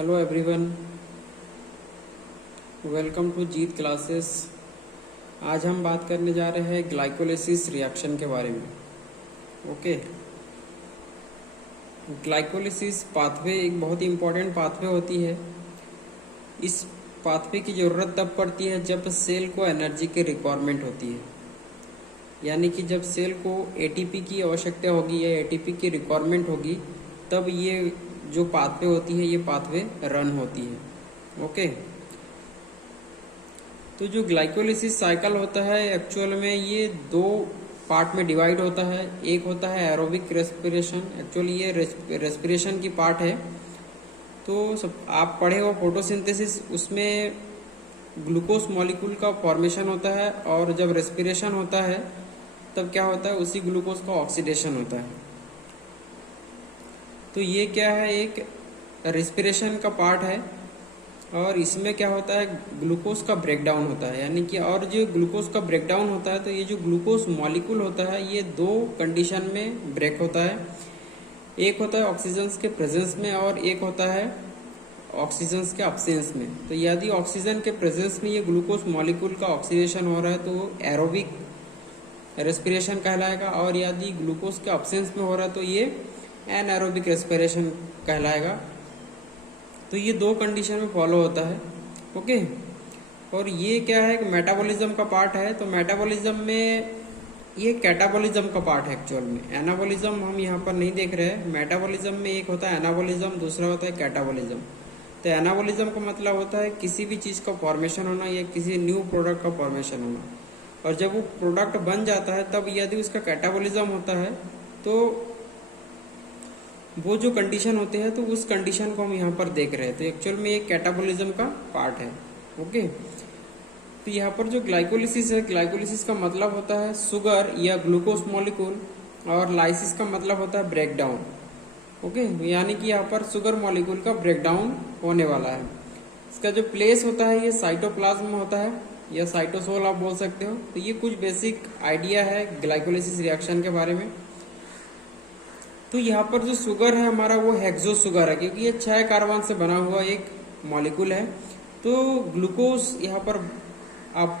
Hello everyone, welcome to Jeet classes. आज हम बात करने जा रहे हैं ग्लाइकोलिसिस रिएक्शन के बारे में। ओके, ग्लाइकोलिसिस पाथवे एक बहुत ही इम्पोर्टेंट पाथवे होती है। इस पाथवे की ज़रूरत तब पड़ती है जब सेल को एनर्जी की रिक्वायरमेंट होती है, यानी कि जब सेल को एटीपी की आवश्यकता होगी या एटीपी की रिक्वायरमेंट होगी, तब ये जो पाथवे होती है ये पाथवे रन होती है। ओके, तो जो ग्लाइकोलिसिस साइकिल होता है एक्चुअल में ये दो पार्ट में डिवाइड होता है। एक होता है एरोबिक रेस्पिरेशन, एक्चुअली ये रेस्पिरेशन की पार्ट है। तो सब आप पढ़े हो फोटोसिंथेसिस, उसमें ग्लूकोज मॉलिक्यूल का फॉर्मेशन होता है और जब रेस्पिरेशन होता है तब क्या होता है, उसी ग्लूकोज का ऑक्सीडेशन होता है। तो ये क्या है, एक रेस्पिरेशन का पार्ट है और इसमें क्या होता है, ग्लूकोज का ब्रेकडाउन होता है, यानी कि और जो ग्लूकोज का ब्रेकडाउन होता है तो ये जो ग्लूकोज मॉलिक्यूल होता है ये दो कंडीशन में ब्रेक होता है। एक होता है ऑक्सीजन के प्रेजेंस में और एक होता है ऑक्सीजन के अब्सेंस में। तो यदि ऑक्सीजन के प्रेजेंस में ये ग्लूकोज मॉलिक्यूल का ऑक्सीडेशन हो रहा है तो एरोबिक रेस्पिरेशन कहलाएगा, और यदि ग्लूकोज के अब्सेंस में हो रहा है तो ये एनारोबिक रेस्पिरेशन कहलाएगा। तो ये दो कंडीशन में फॉलो होता है। ओके, और ये क्या है, मेटाबॉलिज्म का पार्ट है। तो मेटाबॉलिज्म में ये कैटाबॉलिज्म का पार्ट है एक्चुअल में। एनाबॉलिज्म हम यहाँ पर नहीं देख रहे हैं। मेटाबॉलिज्म में एक होता है एनाबॉलिज्म, दूसरा होता है कैटाबॉलिज्म। तो एनाबॉलिज्म का मतलब होता है किसी भी चीज़ का फॉर्मेशन होना या किसी न्यू प्रोडक्ट का फॉर्मेशन होना, और जब वो प्रोडक्ट बन जाता है तब यदि उसका कैटाबॉलिज्म होता है तो वो जो कंडीशन होते हैं तो उस कंडीशन को हम यहाँ पर देख रहे हैं। तो एक्चुअल में एक कैटाबॉलिज्म का पार्ट है। ओके, तो यहाँ पर जो ग्लाइकोलिसिस है, ग्लाइकोलिसिस का मतलब होता है शुगर या ग्लूकोज मॉलिक्यूल, और लाइसिस का मतलब होता है ब्रेकडाउन। ओके, यानी कि यहाँ पर शुगर मॉलिक्यूल का ब्रेकडाउन होने वाला है। इसका जो प्लेस होता है ये साइटोप्लाज्म में होता है या साइटोसोल आप बोल सकते हो। तो ये कुछ बेसिक आइडिया है ग्लाइकोलिसिस रिएक्शन के बारे में। तो यहाँ पर जो शुगर है हमारा वो हेक्सो शुगर है, क्योंकि ये 6 कार्बन से बना हुआ एक मॉलिक्यूल है। तो ग्लूकोज यहाँ पर आप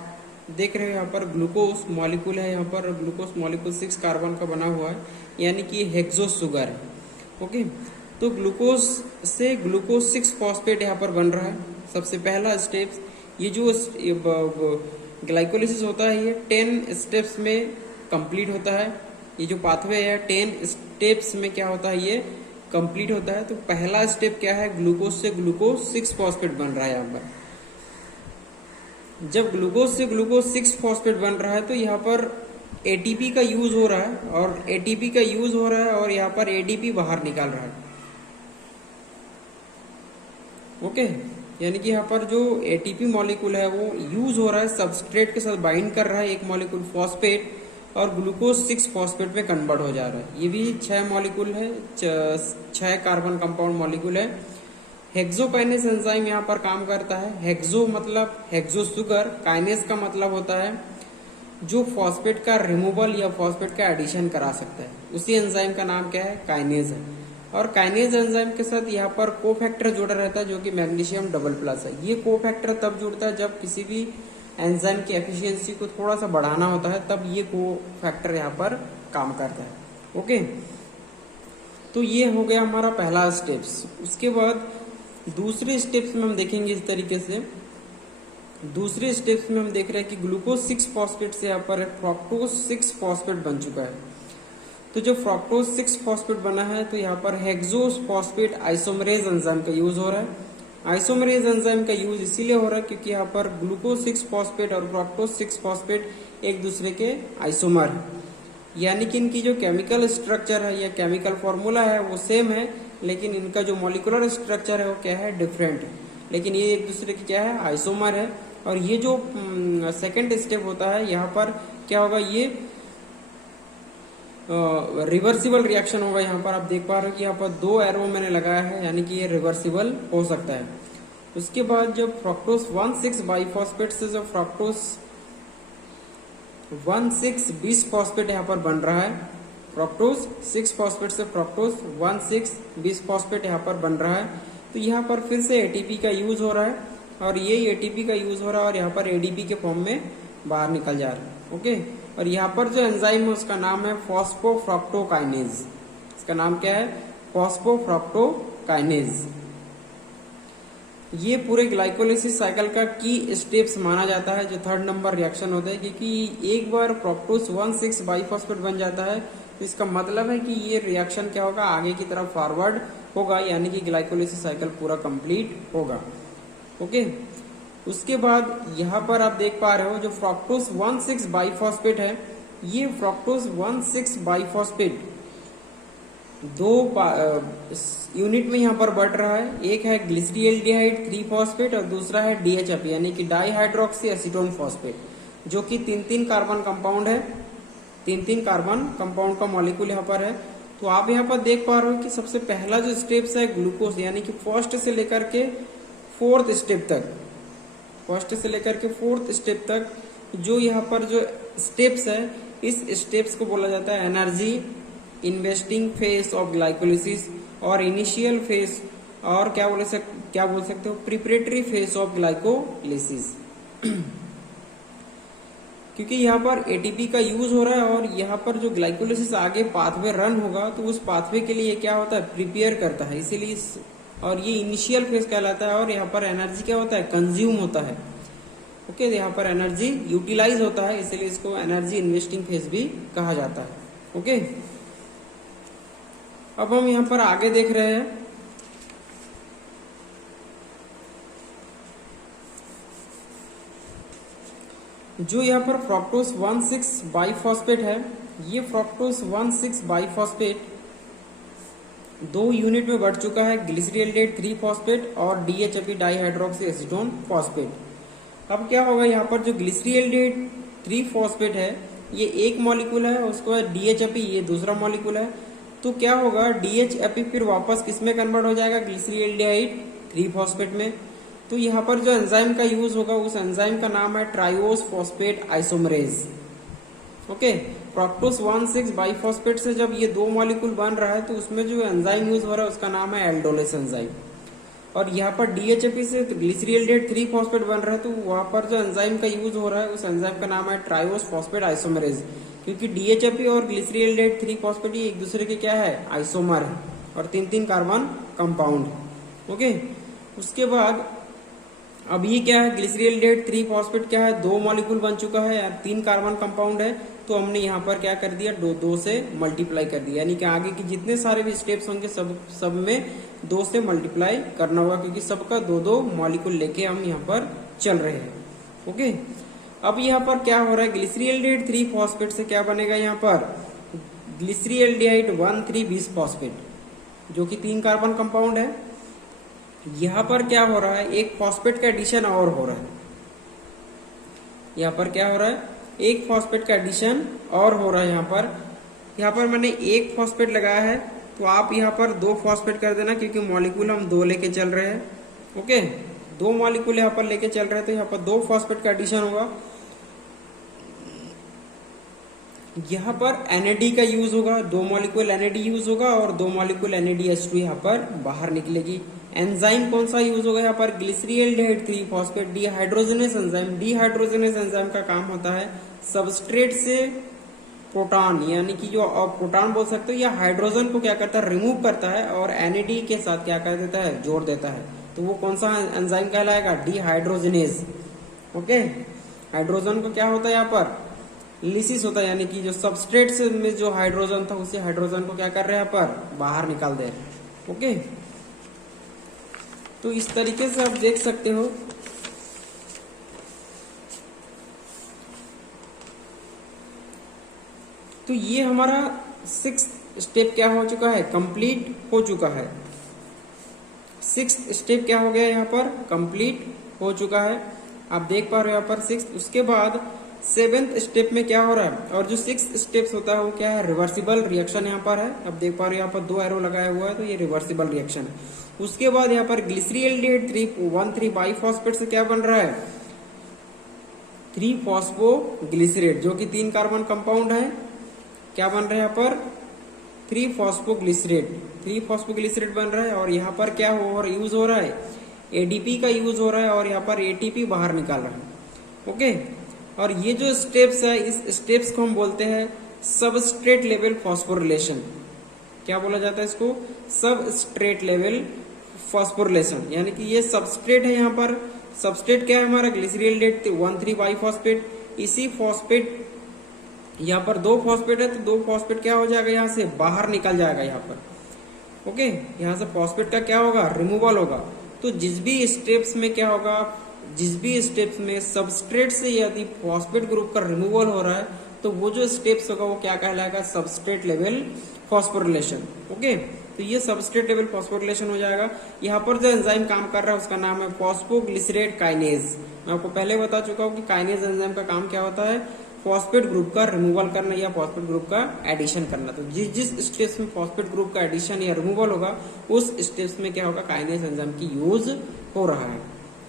देख रहे हो, यहाँ पर ग्लूकोज मॉलिक्यूल है, यहाँ पर ग्लूकोज मॉलिक्यूल 6 कार्बन का बना हुआ है, यानी कि हेक्सो शुगर है। ओके, तो ग्लूकोज से ग्लूकोज 6 फॉस्फेट यहाँ पर बन रहा है। सबसे पहला स्टेप, ये जो ग्लाइकोलिसिस होता है ये 10 स्टेप्स में कंप्लीट होता है। ये जो पाथवे है 10 स्टेप्स में क्या होता है, ये कंप्लीट होता है। तो पहला स्टेप क्या है, ग्लूकोज से ग्लूकोज 6 फॉस्फेट बन रहा है यहाँ पर। जब ग्लूकोज से ग्लूकोज 6 फॉस्फेट बन रहा है तो यहाँ पर एटीपी का यूज हो रहा है, और एटीपी का यूज हो रहा है और यहाँ पर एडीपी बाहर निकाल रहा है। ओके, यानी कि यहाँ पर जो एटीपी मॉलिक्यूल है वो यूज हो रहा है, सबस्ट्रेट के साथ बाइंड कर रहा है एक मॉलिक्यूल फॉस्फेट, और ग्लूकोज 6 फॉस्फेट में कन्वर्ट हो जा रहा है। ये भी 6 मॉलिक्यूल है, 6 कार्बन कंपाउंड मॉलिक्यूल है। हेक्सोकाइनेस एंजाइम यहाँ पर काम करता है। हेक्सो मतलब हेक्सो शुगर, काइनेस का मतलब होता है जो फॉस्फेट का रिमूवल या फॉस्फेट का एडिशन करा सकता है। उसी एंजाइम का नाम क्या है, काइनेज है। और काइनेज एंजाइम के साथ यहाँ पर कोफैक्टर जुड़ा रहता है जो कि मैग्नीशियम डबल प्लस है। ये कोफैक्टर तब जुड़ता है जब किसी भी एंजाइम की एफिशिएंसी को थोड़ा सा बढ़ाना होता है, तब ये कोफैक्टर यहाँ पर काम करता है। ओके, तो ये हो गया हमारा पहला स्टेप्स। उसके बाद दूसरे स्टेप्स में हम देखेंगे इस तरीके से। दूसरे स्टेप्स में हम देख रहे हैं कि ग्लूकोज 6 फॉस्फेट से यहाँ पर फ्रक्टोज 6 फॉस्फेट बन चुका है। तो जब फ्रक्टोज 6 फॉस्फेट बना है तो यहाँ पर हेक्सोस फॉस्फेट आइसोमरेज एंजाइम का यूज हो रहा है। आइसोमरेज एंजाइम का यूज इसीलिए हो रहा है क्योंकि यहाँ पर ग्लूकोज 6 फॉस्फेट और फ्रक्टोज 6 फॉस्फेट एक दूसरे के आइसोमर है, यानी कि इनकी जो केमिकल स्ट्रक्चर है या केमिकल फॉर्मूला है वो सेम है, लेकिन इनका जो मॉलिकुलर स्ट्रक्चर है वो क्या है, डिफरेंट है। लेकिन ये एक दूसरे की क्या है, आइसोमर है। और ये जो सेकेंड स्टेप होता है यहाँ पर क्या होगा, ये रिवर्सिबल रिएक्शन होगा। यहाँ पर आप देख पा रहे हो कि यहाँ पर 2 एरो मैंने लगाया है, यानी कि ये रिवर्सिबल हो सकता है। उसके बाद जब फ्रक्टोज 1,6 बाइफॉस्फेट से जब फ्रक्टोज 1,6 बीस फॉस्फेट यहाँ पर बन रहा है, फ्रक्टोज 6 फॉस्फेट से फ्रक्टोज 1,6 बीस फॉस्फेट यहाँ पर बन रहा है। तो यहाँ पर फिर से एटीपी का यूज हो रहा है और ये एटीपी का यूज हो रहा है और यहाँ पर एडीपी के फॉर्म में बाहर निकल जा रहा है। ओके, और यहाँ पर जो एंजाइम है उसका नाम है फॉस्फोफ्रक्टोकाइनेज। इसका नाम क्या है? फॉस्फोफ्रक्टोकाइनेज। ये पूरे ग्लाइकोलिसिस साइकिल का की स्टेप्स माना जाता है, जो 3rd नंबर रिएक्शन होता है, क्योंकि एक बार फ्रक्टोज 1,6 बाइफॉस्फेट बन जाता है तो इसका मतलब है कि ये रिएक्शन क्या होगा, आगे की तरफ फॉरवर्ड होगा, यानी कि ग्लाइकोलिसिस साइकिल पूरा कंप्लीट होगा। ओके, उसके बाद यहाँ पर आप देख पा रहे हो जो फ्रक्टोज 1,6 बाइफॉस्फेट है, ये फ्रक्टोज 1,6 बाइफॉस्फेट दो यूनिट में यहाँ पर बढ़ रहा है। एक है ग्लिसरील्डिहाइड 3 फॉस्फेट और दूसरा है DHAP यानी कि डाईहाइड्रोक्सी एसीटोन फॉस्फेट, जो कि 3-3 कार्बन कंपाउंड है। 3-3 कार्बन कंपाउंड का मॉलिक्यूल यहाँ पर है। तो आप यहाँ पर देख पा रहे हो कि सबसे पहला जो स्टेप्स है ग्लूकोज, यानी कि फर्स्ट से लेकर के फोर्थ स्टेप तक जो यहाँ पर जो स्टेप्स है, इस स्टेप्स को बोला जाता है energy investing phase of glycolysis और इनिशियल फेज, और क्या बोल सकते हो, प्रिपरेटरी फेज ऑफ ग्लाइकोलिसिस। क्योंकि यहाँ पर एटीपी का यूज हो रहा है और यहाँ पर जो ग्लाइकोलिसिस आगे पाथवे रन होगा तो उस पाथवे के लिए क्या होता है, प्रिपेयर करता है, इसीलिए और ये इनिशियल फेज कहलाता है। और यहाँ पर एनर्जी क्या होता है, कंज्यूम होता है। ओके, यहाँ पर एनर्जी यूटिलाइज होता है, इसीलिए इसको एनर्जी इन्वेस्टिंग फेज भी कहा जाता है। ओके, अब हम यहाँ पर आगे देख रहे हैं जो यहाँ पर फ्रक्टोज 1,6 बाइफॉस्फेट है। ये फ्रक्टोज 1,6 बाइफॉस्फेट 2 यूनिट में बढ़ चुका है, ग्लिसरील्डेट 3 फॉस्फेट और DHAP डाईहाइड्रोक्सी एसीटोन फॉस्फेट। अब क्या होगा, यहाँ पर जो ग्लिसरील्डेट 3 फॉस्फेट है ये एक मॉलिक्यूल है, उसके बाद DHAP ये दूसरा मॉलिक्यूल है। तो क्या होगा, DHAP फिर वापस किसमें कन्वर्ट हो जाएगा, ग्लिसरील्डिहाइड 3 फॉस्फेट में। तो यहाँ पर जो एंजाइम का यूज होगा उस एंजाइम का नाम है triose phosphate isomerase. Okay, fructose 1,6 biphosphate से जब ये 2 मॉलिक्यूल बन रहा है तो उसमें जो एंजाइम यूज हो रहा है उसका नाम है एल्डोलेस एंजाइम। और यहाँ पर DHAP से ग्लिसरील्डेट 3 फॉस्फेट बन रहा है तो वहां पर जो एंजाइम का यूज हो रहा है उस एंजाइम का नाम है ट्राइओस फॉस्फेट आइसोमरेज। क्योंकि DHAP और ग्लिसरील्डेट 3 फॉस्फेट एक दूसरे के क्या है, आइसोमर है और 3-3 कार्बन कंपाउंड। ओके, उसके बाद अब ये क्या है, ग्लिसरील्डेट 3 फॉस्फेट क्या है, 2 मॉलिक्यूल बन चुका है, 3 कार्बन कंपाउंड है। तो हमने यहाँ पर क्या कर दिया, 2 से मल्टीप्लाई कर दिया, यानी कि आगे की जितने सारे भी स्टेप्स होंगे सब में 2 से मल्टीप्लाई करना होगा, क्योंकि सबका 2-2 मॉलिक्यूल लेके हम यहाँ पर चल रहे हैं। ओके, अब यहाँ पर क्या हो रहा है, ग्लिसरील्डेट 3 फॉस्फेट से क्या बनेगा, यहाँ पर ग्लिसरील्डिहाइड 1,3 बिस फॉस्फेट, जो कि 3 कार्बन कंपाउंड है। यहाँ पर क्या हो रहा है, एक फॉस्फेट का एडिशन और हो रहा है। यहाँ पर क्या हो रहा है, एक फॉस्फेट का एडिशन और हो रहा है। यहाँ पर मैंने एक फॉस्फेट लगाया है, तो आप यहाँ पर 2 फॉस्फेट कर देना, क्योंकि मॉलिक्यूल हम 2 लेके चल रहे हैं। ओके, 2 मॉलिक्यूल यहाँ पर लेके चल रहे हैं, तो यहाँ पर 2 फॉस्फेट का एडिशन होगा। यहाँ पर NAD का यूज होगा, 2 मॉलिक्यूल NAD यूज होगा और 2 मॉलिक्यूल NADH2 यहाँ पर बाहर निकलेगी। एंजाइम कौन सा यूज होगा, यहाँ पर ग्लिसरील्डिहाइड 3 phosphate dehydrogenase enzyme. Dehydrogenase enzyme का काम होता है सबस्ट्रेट से प्रोटॉन, यानी कि जो प्रोटॉन बोल सकते हो, या हाइड्रोजन को क्या करता है, रिमूव करता है और NAD के साथ क्या कर देता है, जोड़ देता है। तो वो कौन सा एंजाइम कहलाएगा, डीहाइड्रोजनेस। ओके, हाइड्रोजन को क्या होता है, यहाँ पर लिसिस होता है, यानी कि जो सबस्ट्रेट में जो हाइड्रोजन था उसी हाइड्रोजन को क्या कर रहे हैं, यहाँ पर बाहर निकाल दे रहे हैं। ओके, तो इस तरीके से आप देख सकते हो। तो ये हमारा 6th स्टेप क्या हो चुका है, कंप्लीट हो चुका है। 6th स्टेप क्या हो गया, यहाँ पर कंप्लीट हो चुका है। आप देख पा रहे हो यहाँ पर 6th। उसके बाद 7th स्टेप में क्या हो रहा है, और जो 6th स्टेप्स होता है वो क्या है, रिवर्सिबल रिएक्शन यहाँ पर है। अब देख पा रहे हो यहाँ पर 2 एरो लगाया हुआ है, तो ये रिवर्सिबल रिएक्शन है। उसके बाद यहाँ पर ग्लिसरील्डिहाइड 1,3 बाइफॉस्फेट से क्या बन रहा है, 3 फॉस्फोग्लिसरेट, जो कि 3 कार्बन कंपाउंड है। क्या बन रहा है यहाँ पर 3 फॉस्फोग्लिसरेट बन रहा है और यहाँ पर क्या यूज हो रहा है, एडीपी का यूज हो रहा है और यहाँ पर एटीपी बाहर निकाल रहा है। ओके, और ये जो स्टेप्स है, इस स्टेप्स को हम बोलते हैं सबस्ट्रेट लेवल फॉस्फोरिलेशन। क्या बोला जाता है इसको, सबस्ट्रेट लेवल फॉस्फोरिलेशन, यानी कि ये सबस्ट्रेट है। यहाँ पर सबस्ट्रेट क्या है हमारा, ग्लिसरील्डेट 1,3 बाइफॉस्फेट। इसी फॉस्फेट, यहाँ पर 2 फॉस्फेट है तो 2 फॉस्फेट क्या हो जाएगा, यहाँ से बाहर निकल जाएगा यहाँ पर। ओके, यहाँ से फॉस्फेट का क्या होगा, रिमूवल होगा। तो जिस भी स्टेप्स में क्या होगा, जिस भी स्टेप्स में सबस्ट्रेट से यदि फॉस्फेट ग्रुप का रिमूवल हो रहा है तो वो जो स्टेप्स होगा वो क्या कहलाएगा, सबस्ट्रेट लेवल फॉस्फोरिलेशन। ओके, तो ये सबस्ट्रेट लेवल फॉस्फोरिलेशन हो जाएगा। यहाँ पर जो एंजाइम काम कर रहा है उसका नाम है फॉस्फोग्लिसरेट काइनेज। मैं आपको पहले बता चुका हूँ कि काइनेज एंजाइम का काम क्या होता है, फॉस्फेट ग्रुप का रिमूवल करना या फॉस्फेट ग्रुप का एडिशन करना। तो जिस स्टेप्स में फॉस्फेट ग्रुप का एडिशन या रिमूवल होगा उस स्टेप्स में क्या होगा, काइनेज एंजाइम की यूज हो रहा है।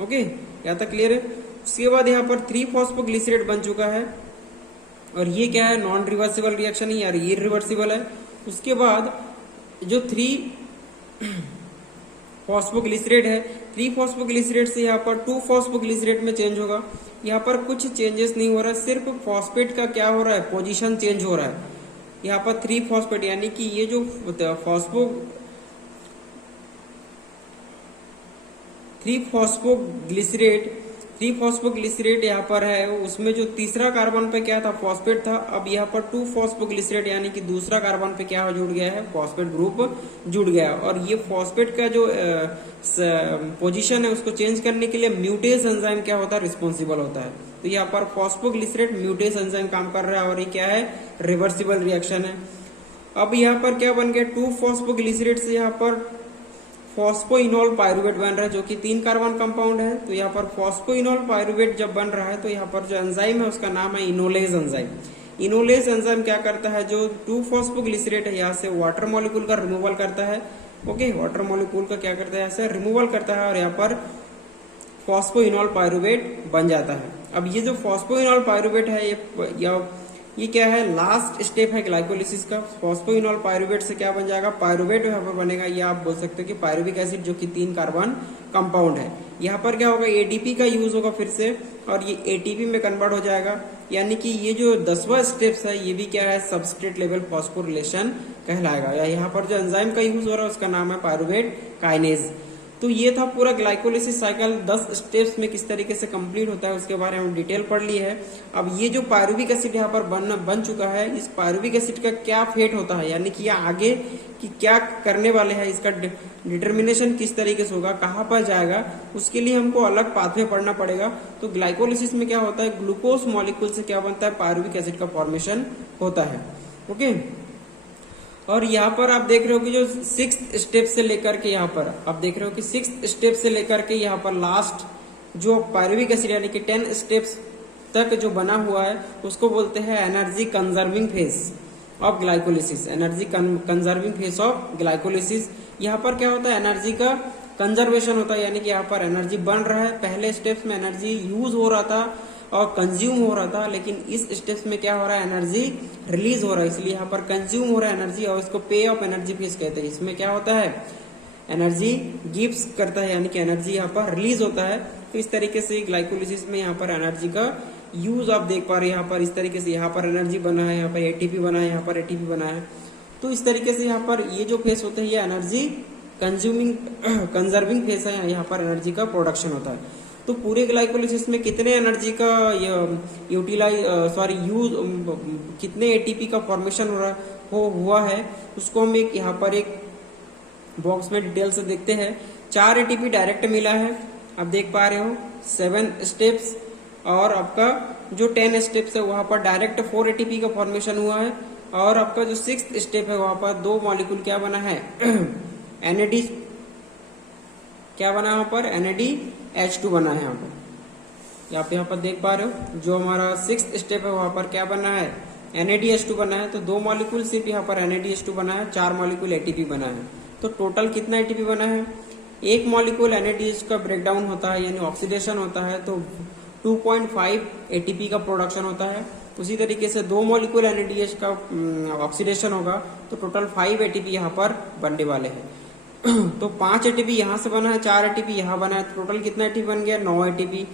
ओके, यहाँ तक क्लियर है। उसके बाद यहाँ पर 3 फॉस्फोग्लिसरेट बन चुका है और ये क्या है, नॉन रिवर्सिबल रिएक्शन है यार, ये इरिवर्सिबल है। उसके बाद जो 3 फॉस्फोग्लिसरेट है, 3 फॉस्फोग्लिसरेट से यहाँ पर 2 फॉस्फोग्लिसरेट में चेंज होगा। यहाँ पर कुछ चेंजेस नहीं हो रहा है, सिर्फ फॉस्फेट का क्या हो रहा है, पोजीशन चेंज हो रहा है। यहाँ पर 3 फॉस्फेट, यानी कि ये जो 3 फॉस्फोग्लिसरेट यहाँ पर है, उसमें जो तीसरा कार्बन पे क्या था, फॉस्फेट था। अब यहाँ पर 2 फॉस्फोग्लिसरेट यानी कि दूसरा कार्बन पे क्या जुड़ गया है, फॉस्फेट ग्रुप जुड़ गया। और ये फॉस्फेट का जो पोजीशन है उसको चेंज करने के लिए म्यूटेज एंजाइम क्या होता है, रिस्पॉन्सिबल होता है। तो यहाँ पर फॉस्फोग्लिसरेट म्यूटेज एंजाइम काम कर रहा है और ये क्या है, रिवर्सिबल रिएक्शन है। अब यहाँ पर क्या बन गया, 2 फॉस्फोग्लिसरेट से यहाँ पर फॉस्फोइनोल पायरुवेट बन रहा है जो कि 3 कार्बन कंपाउंड है। तो यहाँ पर फॉस्फोइनोल पायरुवेट जब बन रहा है तो यहाँ पर जो एंजाइम है उसका नाम है इनोलेज एंजाइम। इनोलेज एंजाइम क्या करता है, जो 2 फॉस्फोग्लिसरेट है यहाँ से वाटर मॉलिक्यूल का रिमूवल करता है। ओके, वाटर मॉलिक्यूल का क्या करता है, ऐसे रिमूवल करता है और यहाँ पर फॉस्फोइनोल पायरुवेट बन जाता है। अब ये जो फॉस्फोइनोल पायरुवेट है ये क्या है, लास्ट स्टेप है ग्लाइकोलिसिस का। फॉस्फोइनोल पायरुवेट से क्या बन जाएगा, पायरुवेट यहाँ पर बनेगा, या आप बोल सकते हो कि पायरुविक एसिड जो कि 3 कार्बन कंपाउंड है। यहाँ पर क्या होगा, एडीपी का यूज होगा फिर से और ये एटीपी में कन्वर्ट हो जाएगा। यानी कि ये जो 10वां स्टेप्स है ये भी क्या है, सबस्ट्रेट लेवल फॉस्फोरिलेशन कहलाएगा। या यहाँ पर जो एंजाइम का यूज हो रहा है उसका नाम है पायरुवेट काइनेज। तो ये था पूरा ग्लाइकोलिसिस साइकिल 10 स्टेप्स में किस तरीके से कंप्लीट होता है उसके बारे में डिटेल पढ़ ली है। अब ये जो पायरुविक एसिड यहाँ पर बन चुका है, इस पायरुविक एसिड का क्या फेट होता है, यानी कि आगे कि क्या करने वाले हैं, इसका डिटर्मिनेशन किस तरीके से होगा, कहाँ पर जाएगा, उसके लिए हमको अलग पाथवे पढ़ना पड़ेगा। तो ग्लाइकोलिसिस में क्या होता है, ग्लूकोज मॉलिक्यूल से क्या बनता है, पायरुविक एसिड का फॉर्मेशन होता है। ओके, और यहाँ पर आप देख रहे हो कि जो 6th स्टेप से लेकर के यहाँ पर आप देख रहे हो कि 6th स्टेप से लेकर के यहाँ पर लास्ट जो पायरुविक एसिड यानी कि 10 स्टेप्स तक जो बना हुआ है उसको बोलते हैं energy conserving phase of glycolysis. Energy conserving phase of glycolysis. यहाँ पर क्या होता है, एनर्जी का कंजर्वेशन होता है, यानी कि यहाँ पर एनर्जी बन रहा है। पहले स्टेप्स में एनर्जी यूज हो रहा था और कंज्यूम हो रहा था, लेकिन इस स्टेप्स में क्या हो रहा है, एनर्जी रिलीज हो रहा है, इसलिए यहाँ पर कंज्यूम हो रहा है एनर्जी और इसको पे ऑफ एनर्जी फेज कहते हैं। इसमें क्या होता है, एनर्जी गिव्स करता है, यानी कि एनर्जी यहाँ पर रिलीज होता है। तो इस तरीके से ग्लाइकोलिसिस में यहाँ पर एनर्जी का यूज आप देख पा रहे हैं। यहाँ पर इस तरीके से यहाँ पर एनर्जी बना है, यहाँ पर एटीपी बना है, यहाँ पर एटीपी बना है। तो इस तरीके से यहाँ पर ये जो फेज होते हैं ये एनर्जी कंजर्विंग फेज है, यहाँ पर एनर्जी का प्रोडक्शन होता है। तो पूरे ग्लाइकोलिसिस में कितने एनर्जी का यूज, कितने एटीपी का फॉर्मेशन हुआ है उसको हम यहाँ पर एक बॉक्स में डिटेल से देखते हैं। 4 एटीपी डायरेक्ट मिला है, आप देख पा रहे हो 7 स्टेप्स, और आपका जो 10 स्टेप्स है वहां पर डायरेक्ट 4 एटीपी का फॉर्मेशन हुआ है। और आपका जो 6th स्टेप है वहां पर 2 मॉलिक्यूल क्या बना है एनएडी क्या बना है, वहां पर NADH2 बना है। यहाँ पर देख पा रहे हो जो हमारा 6th स्टेप है वहां पर क्या बना है, NADH2 बना है। तो 2 मॉलिक्यूल सिर्फ यहाँ पर NADH2 बना है, 4 मॉलिक्यूल ATP बना है। तो टोटल कितना ATP बना है, एक मॉलिक्यूल NADH का ब्रेकडाउन होता है यानी ऑक्सीडेशन होता है तो 2.5 ATP का प्रोडक्शन होता है। उसी तरीके से 2 मॉलिक्यूल NADH का ऑक्सीडेशन होगा तो टोटल 5 ATP यहाँ पर बनने वाले हैं। तो 5 ATP यहाँ से बना है, 4 ATP यहाँ बना है, तो टोटल कितना ATP बन गया? 9 ATP।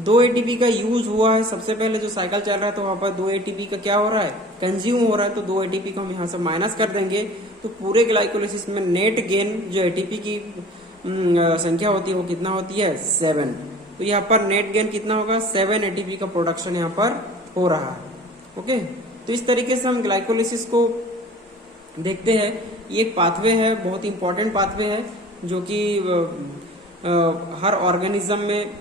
2 ATP का यूज हुआ है, सबसे पहले जो साइकिल चल रहा है तो वहां पर 2 ATP का क्या हो रहा है? कंज्यूम हो रहा है, तो 2 ATP को हम यहाँ से माइनस कर देंगे तो पूरे ग्लाइकोलिसिस में नेट गेन जो ATP की संख्या होती है वो कितना होती है? 7। तो यहाँ पर नेट गेन कितना होगा? 7 ATP का प्रोडक्शन यहाँ पर हो रहा है। ओके, तो इस तरीके से हम ग्लाइकोलिसिस को देखते हैं। ये एक पाथवे है, बहुत इंपॉर्टेंट पाथवे है जो कि हर ऑर्गेनिज्म में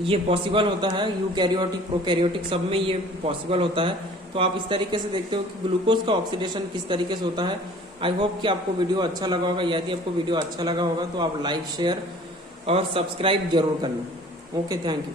ये पॉसिबल होता है। यूकैरियोटिक, प्रोकैरियोटिक सब में ये पॉसिबल होता है। तो आप इस तरीके से देखते हो कि ग्लूकोज का ऑक्सीडेशन किस तरीके से होता है। आई होप कि आपको वीडियो अच्छा लगा होगा। यदि आपको वीडियो अच्छा लगा होगा तो आप लाइक, शेयर और सब्सक्राइब जरूर कर लो। Okay, thank you.